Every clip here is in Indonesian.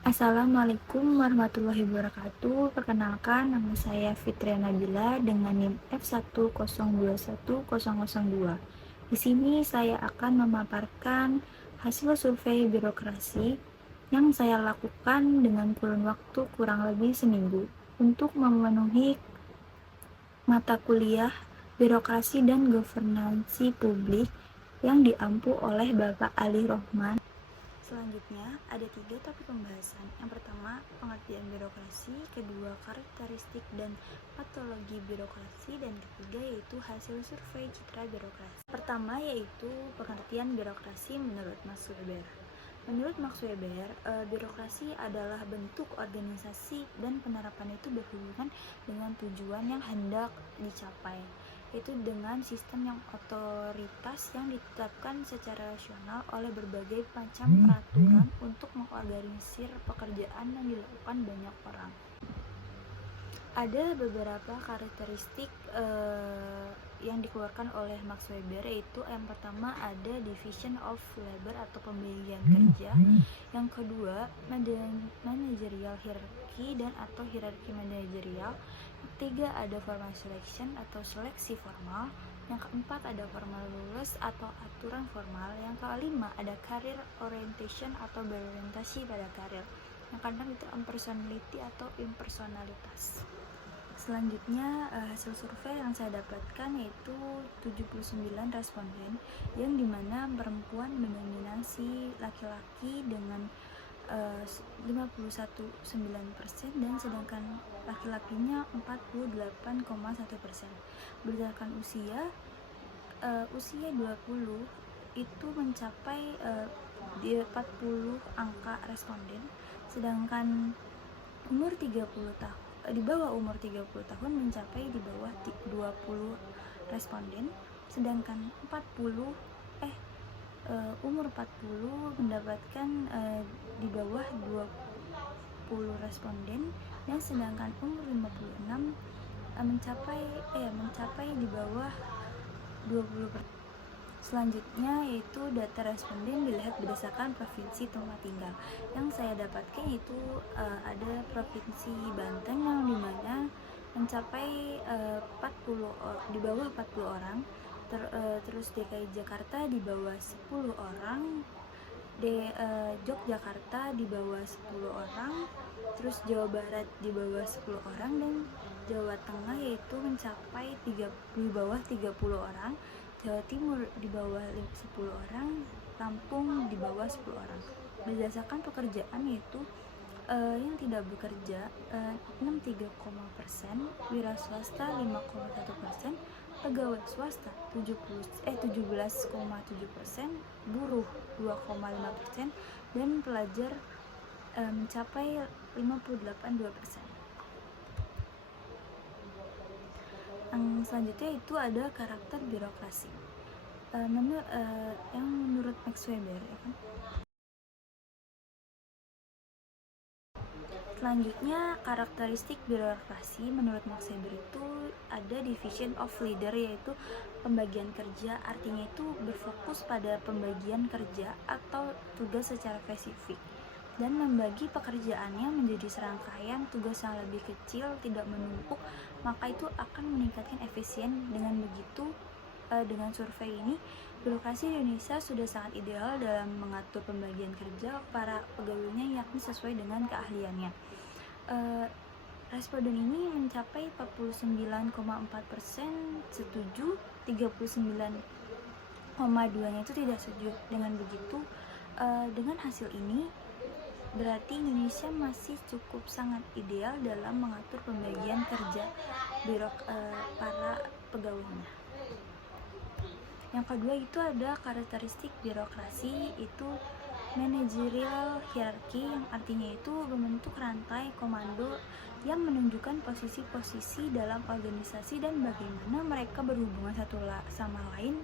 Assalamualaikum warahmatullahi wabarakatuh. Perkenalkan, nama saya Fitria Nabila dengan NIM F1021002. Di sini saya akan memaparkan hasil survei birokrasi yang saya lakukan dengan kurun waktu kurang lebih seminggu untuk memenuhi mata kuliah birokrasi dan governansi publik yang diampu oleh Bapak Ali Rohman. Selanjutnya, ada 3 topik pembahasan. Yang pertama, pengertian birokrasi, kedua, karakteristik dan patologi birokrasi, dan ketiga yaitu hasil survei citra birokrasi. Pertama yaitu pengertian birokrasi menurut Max Weber. Menurut Max Weber, birokrasi adalah bentuk organisasi dan penerapan itu berhubungan dengan tujuan yang hendak dicapai, yaitu dengan sistem yang otoritas yang ditetapkan secara rasional oleh berbagai macam peraturan untuk mengorganisir pekerjaan yang dilakukan banyak orang. Ada beberapa karakteristik yang dikeluarkan oleh Max Weber, yaitu yang pertama ada division of labor atau pembagian kerja, yang kedua managerial hierarchy dan atau hierarki manajerial, yang ketiga ada formal selection atau seleksi formal, yang keempat ada formal rules atau aturan formal, yang kelima ada career orientation atau berorientasi pada karir, yang keenam itu impersonality atau impersonalitas. Selanjutnya, hasil survei yang saya dapatkan yaitu 79 responden, yang dimana perempuan mendominasi laki-laki dengan 51,9% dan sedangkan laki-lakinya 48,1%. Berdasarkan usia 20 itu mencapai 40 angka responden, sedangkan umur 30 tahun di bawah umur 30 tahun mencapai di bawah 20 responden, sedangkan umur 40 mendapatkan di bawah 20 responden, dan sedangkan umur 56 mencapai di bawah 20%. Selanjutnya yaitu data responden dilihat berdasarkan provinsi tempat tinggal. Yang saya dapatkan itu ada provinsi Banten yang dimana mencapai 40 di bawah 40 orang, terus DKI Jakarta di bawah 10 orang, Yogyakarta di bawah 10 orang, terus Jawa Barat di bawah 10 orang, dan Jawa Tengah yaitu mencapai di bawah 30 orang, Jawa Timur di bawah 10 orang, Lampung di bawah 10 orang. Berdasarkan pekerjaan yaitu yang tidak bekerja 63,%, wira swasta 5,1%, pegawai swasta 17,7%, buruh 2,5%, dan pelajar mencapai 58,2%. Yang selanjutnya itu ada karakter birokrasi. Yang menurut Max Weber, ya kan? Selanjutnya, karakteristik birokrasi menurut Max Weber itu ada division of leader, yaitu pembagian kerja, artinya itu berfokus pada pembagian kerja atau tugas secara spesifik dan membagi pekerjaannya menjadi serangkaian tugas yang lebih kecil, tidak menumpuk, maka itu akan meningkatkan efisien. Dengan begitu, dengan survei ini, birokrasi Indonesia sudah sangat ideal dalam mengatur pembagian kerja para pegawainya, yakni sesuai dengan keahliannya. Responden ini mencapai 49,4% setuju, 39,2% itu tidak setuju. Dengan begitu, dengan hasil ini berarti Indonesia masih cukup sangat ideal dalam mengatur pembagian kerja para pegawainya. Yang kedua itu ada karakteristik birokrasi, itu managerial hierarchy, yang artinya itu membentuk rantai komando yang menunjukkan posisi-posisi dalam organisasi dan bagaimana mereka berhubungan satu sama lain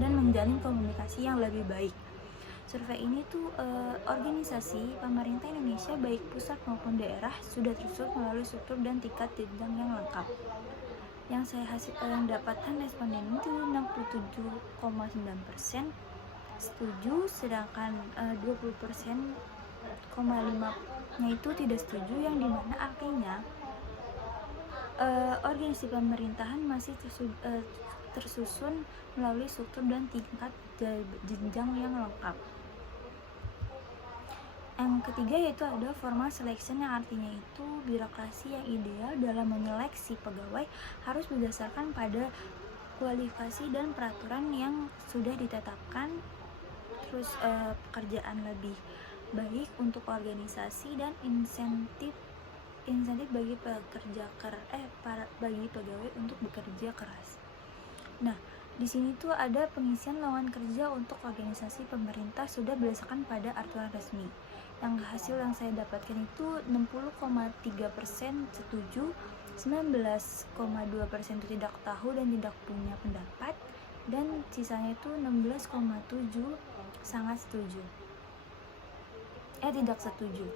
dan menjalin komunikasi yang lebih baik. Survei ini tuh organisasi pemerintah Indonesia baik pusat maupun daerah sudah tersusun melalui struktur dan tingkat jenjang yang lengkap. Yang saya dapatkan responden itu 67,9% setuju, sedangkan 20% nya itu tidak setuju, yang dimana artinya organisasi pemerintahan masih tersusun melalui struktur dan tingkat jenjang yang lengkap. Yang ketiga yaitu ada formal selection, yang artinya itu birokrasi yang ideal dalam menyeleksi pegawai harus berdasarkan pada kualifikasi dan peraturan yang sudah ditetapkan, terus pekerjaan lebih baik untuk organisasi dan insentif bagi bagi pegawai untuk bekerja keras. Nah, di sini tuh ada pengisian lowongan kerja untuk organisasi pemerintah sudah berdasarkan pada aturan resmi. Yang hasil yang saya dapatkan itu 60,3% setuju, 19,2% itu tidak tahu dan tidak punya pendapat, dan sisanya itu 16,7 sangat setuju. Tidak setuju.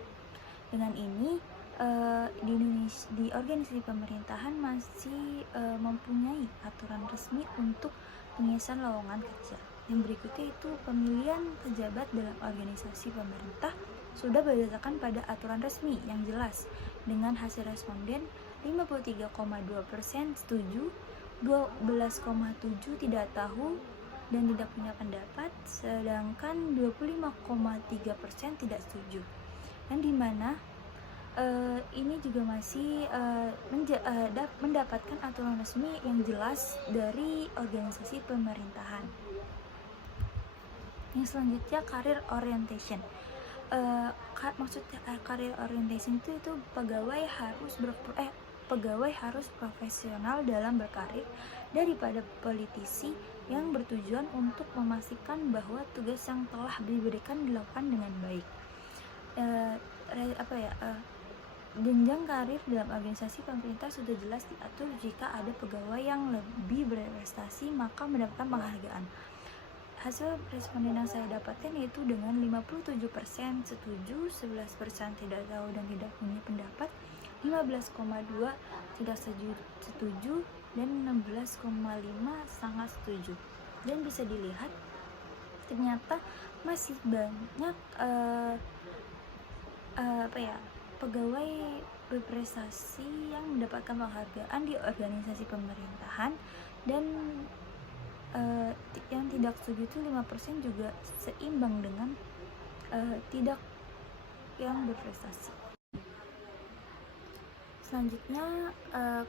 Dengan ini di Indonesia, di organisasi pemerintahan masih mempunyai aturan resmi untuk pengisian lowongan kerja. Yang berikutnya itu pemilihan pejabat dalam organisasi pemerintah sudah berdasarkan pada aturan resmi yang jelas, dengan hasil responden 53,2% setuju, 12,7% tidak tahu dan tidak punya pendapat, sedangkan 25,3% tidak setuju. Dan dimana ini juga masih mendapatkan aturan resmi yang jelas dari organisasi pemerintahan. Yang selanjutnya career orientation. Maksudnya career orientation itu pegawai harus profesional dalam berkarir daripada politisi yang bertujuan untuk memastikan bahwa tugas yang telah diberikan dilakukan dengan baik. Jenjang karir dalam organisasi pemerintah sudah jelas diatur. Jika ada pegawai yang lebih berprestasi maka mendapatkan penghargaan. Hasil responden yang saya dapatkan yaitu dengan 57% setuju, 11% tidak tahu dan tidak punya pendapat, 15,2% tidak setuju, dan 16,5% sangat setuju. Dan bisa dilihat ternyata masih banyak pegawai berprestasi yang mendapatkan penghargaan di organisasi pemerintahan, dan yang tidak setuju itu 5% juga seimbang dengan tidak yang berprestasi. Selanjutnya,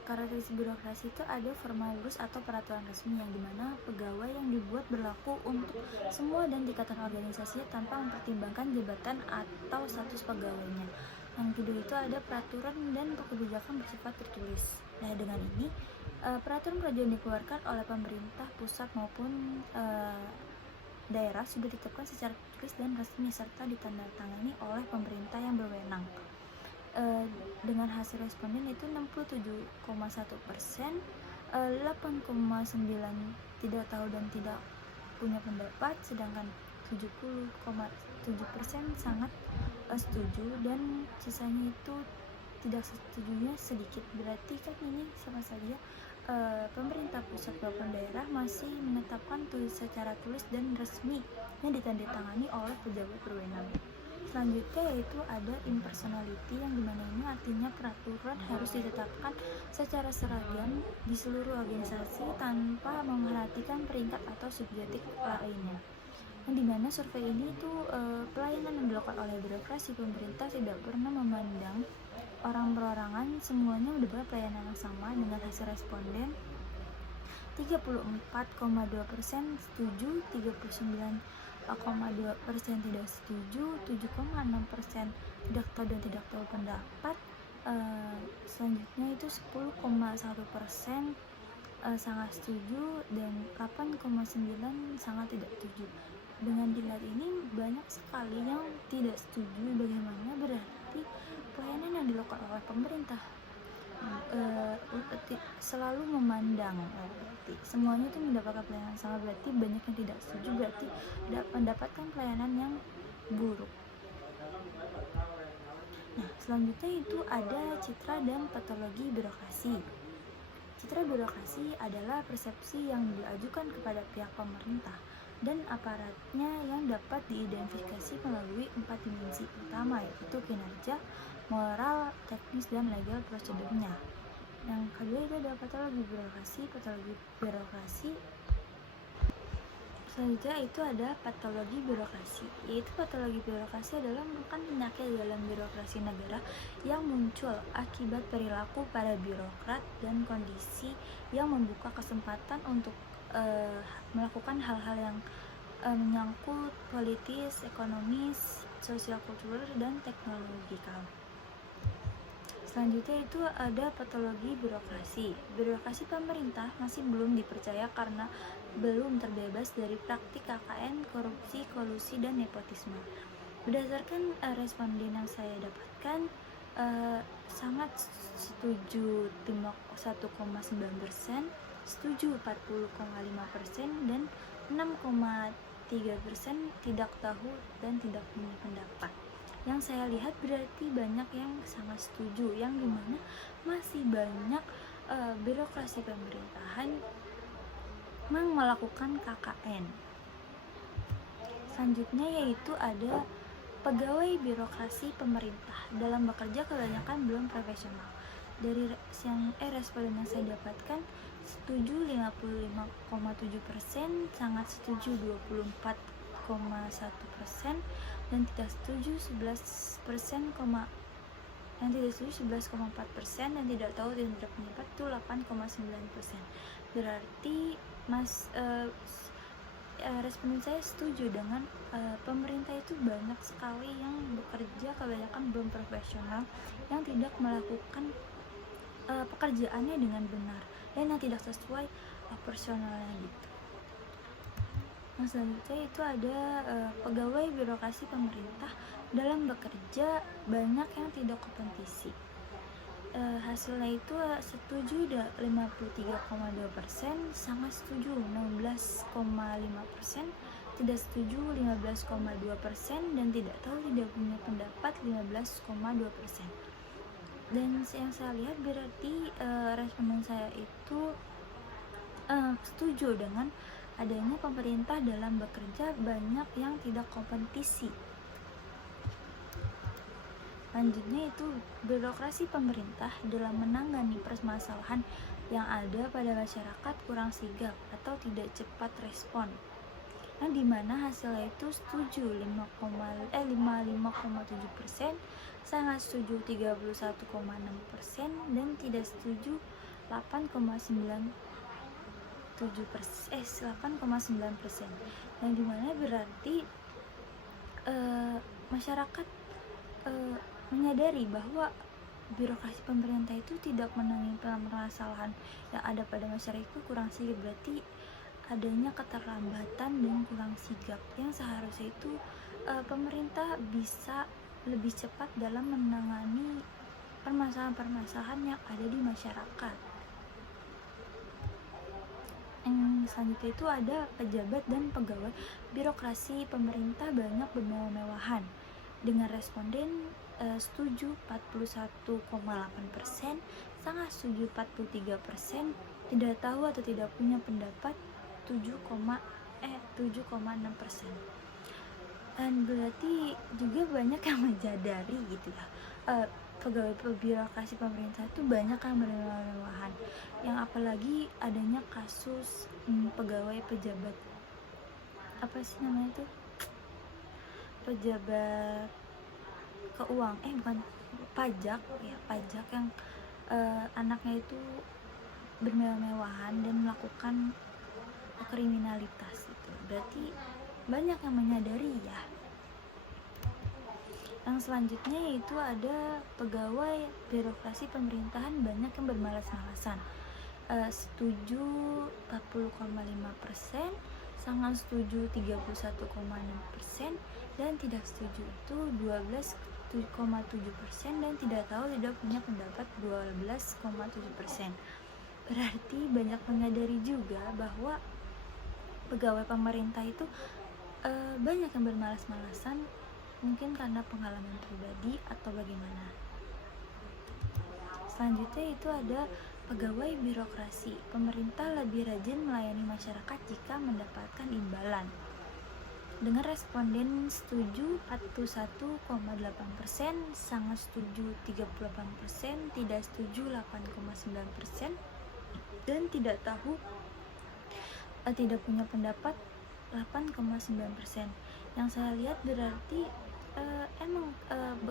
karakteristik birokrasi itu ada formal rules atau peraturan resmi, yang dimana pegawai yang dibuat berlaku untuk semua dan tingkatan organisasi tanpa mempertimbangkan jabatan atau status pegawainya. Yang kedua itu ada peraturan dan kebijakan bersifat tertulis. Nah, dengan ini peraturan dikeluarkan oleh pemerintah pusat maupun daerah sudah ditetapkan secara tertulis dan resmi serta ditandatangani oleh pemerintah yang berwenang. Dengan hasil responden itu 67,1%, 8,9% tidak tahu dan tidak punya pendapat, sedangkan 70,7% sangat setuju, dan sisanya itu tidak setujunya sedikit. Berarti kan ini sama saja pemerintah pusat maupun daerah masih menetapkan secara tulis dan resmi yang ditandatangani oleh pejabat berwenang. Selanjutnya yaitu ada impersonality, yang dimana ini artinya peraturan harus ditetapkan secara seragam di seluruh organisasi tanpa memperhatikan peringkat atau subjektif lainnya. Yang dimana survei ini itu pelayanan yang dilakukan oleh birokrasi pemerintah tidak pernah memandang orang perorangan, semuanya mendapatkan pelayanan yang sama. Dengan hasil responden 34,2% setuju, 39,2% tidak setuju, 7,6% tidak tahu dan tidak tahu pendapat. Selanjutnya itu 10,1% sangat setuju, dan 8,9% sangat tidak setuju. Dengan dilihat ini banyak sekali yang tidak setuju. Bagaimana berarti pelayanan yang dilakukan oleh pemerintah selalu memandang berarti semuanya itu mendapatkan pelayanan sama, berarti banyak yang tidak setuju, berarti mendapatkan pelayanan yang buruk. Nah, selanjutnya itu ada citra dan patologi birokrasi. Citra birokrasi adalah persepsi yang diajukan kepada pihak pemerintah dan aparatnya yang dapat diidentifikasi melalui 4 dimensi utama, yaitu kinerja, moral, teknis, dan legal prosedurnya. Yang kedua itu ada patologi birokrasi. Selanjutnya itu ada patologi birokrasi, yaitu patologi birokrasi adalah merupakan penyakit dalam birokrasi negara yang muncul akibat perilaku para birokrat dan kondisi yang membuka kesempatan untuk melakukan hal-hal yang menyangkut politis, ekonomis, sosial kultural, dan teknologikal. Selanjutnya itu ada patologi birokrasi. Birokrasi pemerintah masih belum dipercaya karena belum terbebas dari praktik KKN, korupsi, kolusi, dan nepotisme. Berdasarkan responden yang saya dapatkan, sangat setuju 1,9%, setuju 40,5%, dan 6,3% tidak tahu dan tidak punya pendapat. Yang saya lihat berarti banyak yang sangat setuju, yang dimana masih banyak birokrasi pemerintahan yang melakukan KKN. Selanjutnya yaitu ada pegawai birokrasi pemerintah dalam bekerja kebanyakan belum profesional. Dari responden yang saya dapatkan, setuju 55,7%, sangat setuju 24,1%, dan tidak setuju 11%, yang tidak setuju 11,4%, dan tidak tahu dan tidak pendapat itu 8,9%. Berarti responden saya setuju dengan pemerintah itu banyak sekali yang bekerja kebanyakan belum profesional, yang tidak melakukan pekerjaannya dengan benar dan yang tidak sesuai personalnya gitu. Yang selanjutnya itu ada pegawai birokrasi pemerintah dalam bekerja banyak yang tidak kompetisi. Hasilnya itu setuju 53,2%, sangat setuju 16,5%, tidak setuju 15,2%, dan tidak tahu tidak punya pendapat 15,2%. Dan yang saya lihat berarti responden saya itu setuju dengan adanya pemerintah dalam bekerja banyak yang tidak kompetisi. Selanjutnya itu birokrasi pemerintah dalam menangani permasalahan yang ada pada masyarakat kurang sigap atau tidak cepat respon. Yang dimana hasilnya itu setuju 55,7%, sangat setuju 31,6%, dan tidak setuju 8,9%. Yang dimana berarti masyarakat menyadari bahwa birokrasi pemerintah itu tidak menangani permasalahan yang ada pada masyarakat itu kurang sigap, berarti adanya keterlambatan dan kurang sigap, yang seharusnya itu pemerintah bisa lebih cepat dalam menangani permasalahan-permasalahan yang ada di masyarakat. Yang selanjutnya itu ada pejabat dan pegawai birokrasi pemerintah banyak bermewah-mewahan. Dengan responden setuju 41,8%, sangat setuju 43%, tidak tahu atau tidak punya pendapat 7,6%. Dan berarti juga banyak yang menyadari gitu ya, pegawai birokrasi pemerintah itu banyak yang bermewah-mewahan, yang apalagi adanya kasus pegawai pejabat apa sih namanya itu, pejabat bukan pajak ya, pajak yang anaknya itu bermewah-mewahan dan melakukan kriminalitas itu. Berarti banyak yang menyadari ya. Yang selanjutnya yaitu ada pegawai birokrasi pemerintahan banyak yang bermalas-malasan. Setuju 40,5%, sangat setuju 31,6%, dan tidak setuju itu 12,7%, dan tidak tahu tidak punya pendapat 12,7%. Berarti banyak menyadari juga bahwa pegawai pemerintah itu banyak yang bermalas-malasan, mungkin karena pengalaman pribadi atau bagaimana. Selanjutnya itu ada pegawai birokrasi. Pemerintah lebih rajin melayani masyarakat jika mendapatkan imbalan. Dengan responden setuju 41,8%, sangat setuju 38%, tidak setuju 8,9%, dan tidak tahu tidak punya pendapat 8,9%. Yang saya lihat berarti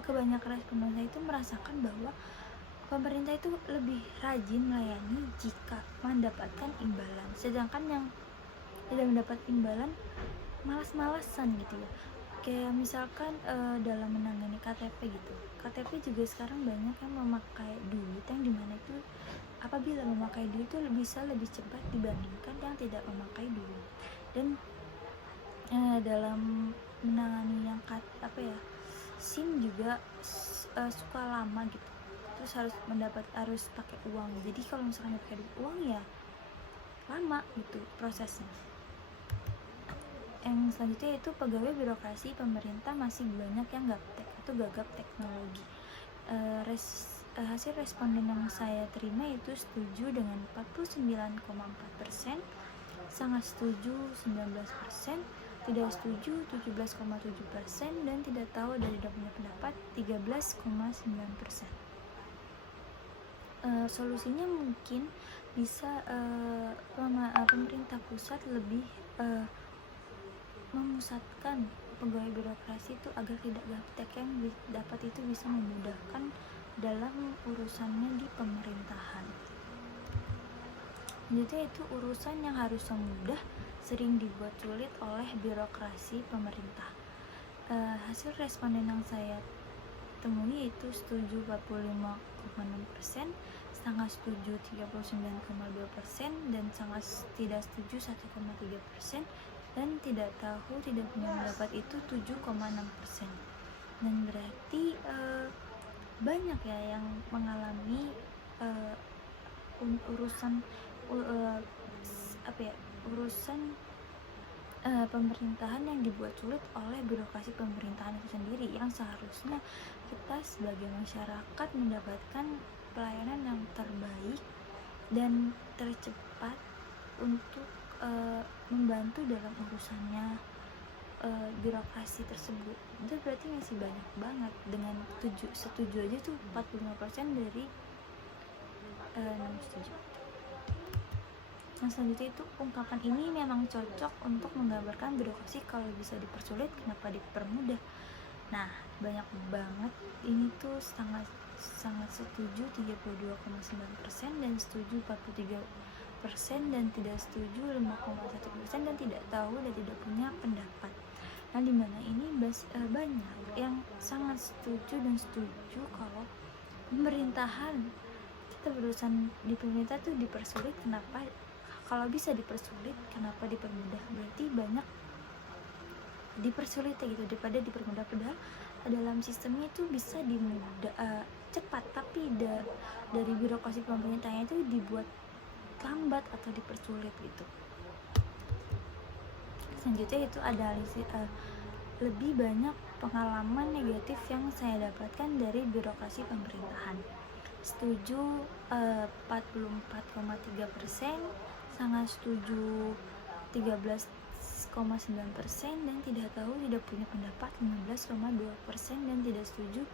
kebanyakan responden saya itu merasakan bahwa pemerintah itu lebih rajin melayani jika mendapatkan imbalan, sedangkan yang tidak mendapat imbalan malas-malasan gitu ya. Kayak misalkan dalam menangani KTP gitu, KTP juga sekarang banyak yang memakai duit, yang dimana itu apabila memakai duit itu bisa lebih cepat dibandingkan yang tidak memakai duit. Dan dalam menangani yang SIM juga suka lama gitu, terus harus pakai uang. Jadi kalau misalkan pakai uang ya lama gitu prosesnya. Yang selanjutnya itu pegawai birokrasi pemerintah masih banyak yang gaptek atau gagap teknologi. Hasil responden yang saya terima itu setuju dengan 49,4%, sangat setuju 19%, tidak setuju 17,7%, dan tidak tahu dan tidak punya pendapat 13,9%. Solusinya mungkin bisa pemerintah pusat lebih memusatkan pegawai birokrasi itu agar tidak gaptek, yang dapat itu bisa memudahkan dalam urusannya di pemerintahan. Jadi itu urusan yang harusnya mudah sering dibuat sulit oleh birokrasi pemerintah. Hasil responden yang saya temui itu setuju 45,6%, sangat setuju 39,2%, dan sangat tidak setuju 1,3%, dan tidak tahu tidak punya pendapat itu 7,6%. Dan berarti banyak ya yang mengalami urusan pemerintahan yang dibuat sulit oleh birokrasi pemerintahan itu sendiri, yang seharusnya kita sebagai masyarakat mendapatkan pelayanan yang terbaik dan tercepat untuk membantu dalam urusannya birokrasi tersebut. Itu berarti masih banyak banget. Dengan setuju aja tuh 45% dari 6 setuju. Yang selanjutnya itu ungkapan ini memang cocok untuk menggambarkan birokrasi. Kalau bisa dipersulit, kenapa dipermudah? Nah, banyak banget. Ini tuh sangat setuju 32,9%, dan setuju 43%, dan tidak setuju 5,1%, dan tidak tahu dan tidak punya pendapat. Nah, dimana ini banyak yang sangat setuju dan setuju kalau pemerintahan, kita berurusan di pemerintah tuh dipersulit. Kenapa? Kalau bisa dipersulit, kenapa dipermudah? Berarti banyak dipersulit gitu daripada dipermudah. Padahal dalam sistemnya itu bisa cepat, tapi dari birokrasi pemerintahnya itu dibuat lambat atau dipersulit gitu. Selanjutnya itu ada lebih banyak pengalaman negatif yang saya dapatkan dari birokrasi pemerintahan. Setuju 44,3%, sangat setuju 13,9%, dan tidak tahu tidak punya pendapat 15,2%, dan tidak setuju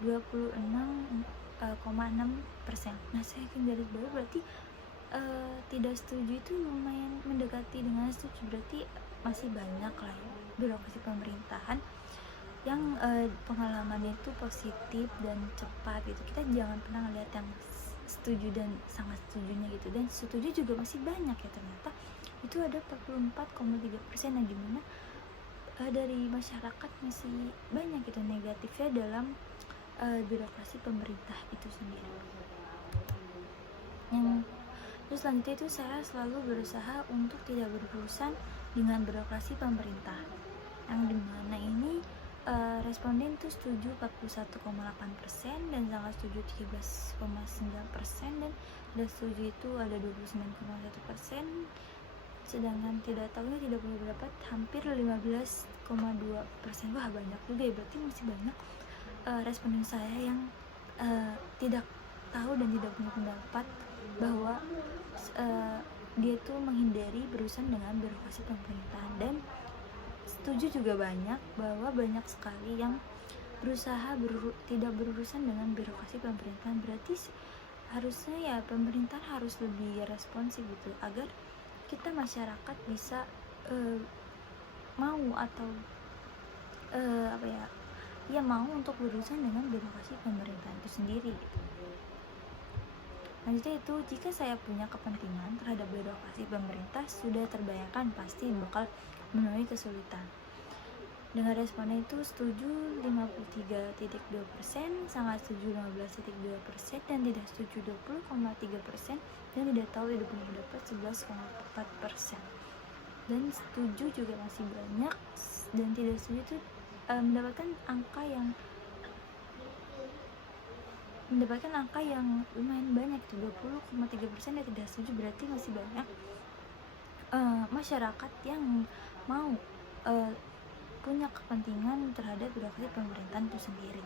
26,6%. Nah, saya yakin garis bawah berarti tidak setuju itu lumayan mendekati dengan setuju, berarti masih banyak lah ya birokrasi pemerintahan yang pengalamannya itu positif dan cepat gitu. Kita jangan pernah lihat yang setuju dan sangat setujunya gitu, dan setuju juga masih banyak ya, ternyata itu ada 44,3%, yang dimana dari masyarakat masih banyak gitu negatifnya dalam birokrasi pemerintah itu sendiri. Terus selanjutnya itu saya selalu berusaha untuk tidak berurusan dengan birokrasi pemerintah, yang dimana ini responden itu setuju 41,8%, dan sangat setuju 13,9%, dan tidak setuju itu ada 29,1%, sedangkan tidak tahu tidak punya pendapat hampir 15,2%. Wah, banyak juga ya, berarti masih banyak responden saya yang tidak tahu dan tidak punya pendapat bahwa dia tuh menghindari berurusan dengan birokrasi pemerintahan. Dan setuju juga banyak bahwa banyak sekali yang berusaha tidak berurusan dengan birokrasi pemerintahan. Berarti harusnya ya pemerintah harus lebih responsif gitu, agar kita masyarakat bisa mau atau mau untuk berurusan dengan birokrasi pemerintahan itu sendiri. Lanjutnya itu, jika saya punya kepentingan terhadap birokrasi pemerintah, sudah terbayangkan pasti bakal menemui kesulitan. Dengan responnya itu setuju 53.2%, sangat setuju 15.2%, dan tidak setuju 20,3%, dan tidak tahu tidak punya pendapat 11,4%. Dan setuju juga masih banyak, dan tidak setuju itu mendapatkan angka yang lumayan banyak, 20,3%, dan tidak setuju. Berarti masih banyak masyarakat yang mau punya kepentingan terhadap birokrasi pemerintahan itu sendiri.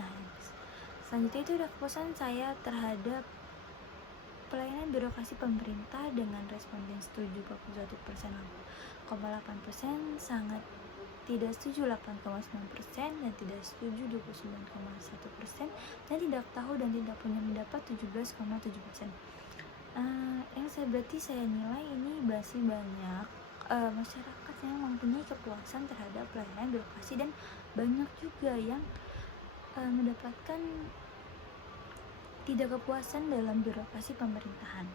Nah, selanjutnya itu udah kepuasan saya terhadap pelayanan birokrasi pemerintah dengan responden setuju 41,8%, sangat tidak setuju 8,9%, dan tidak setuju 29,1%, dan tidak tahu dan tidak punya pendapat 17,7%. Yang saya nilai ini masih banyak masyarakat yang mempunyai kepuasan terhadap pelayanan birokrasi, dan banyak juga yang mendapatkan tidak kepuasan dalam birokrasi pemerintahan.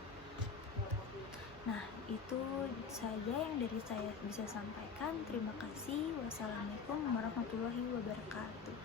Nah, itu saja yang dari saya bisa sampaikan. Terima kasih. Wassalamualaikum warahmatullahi wabarakatuh.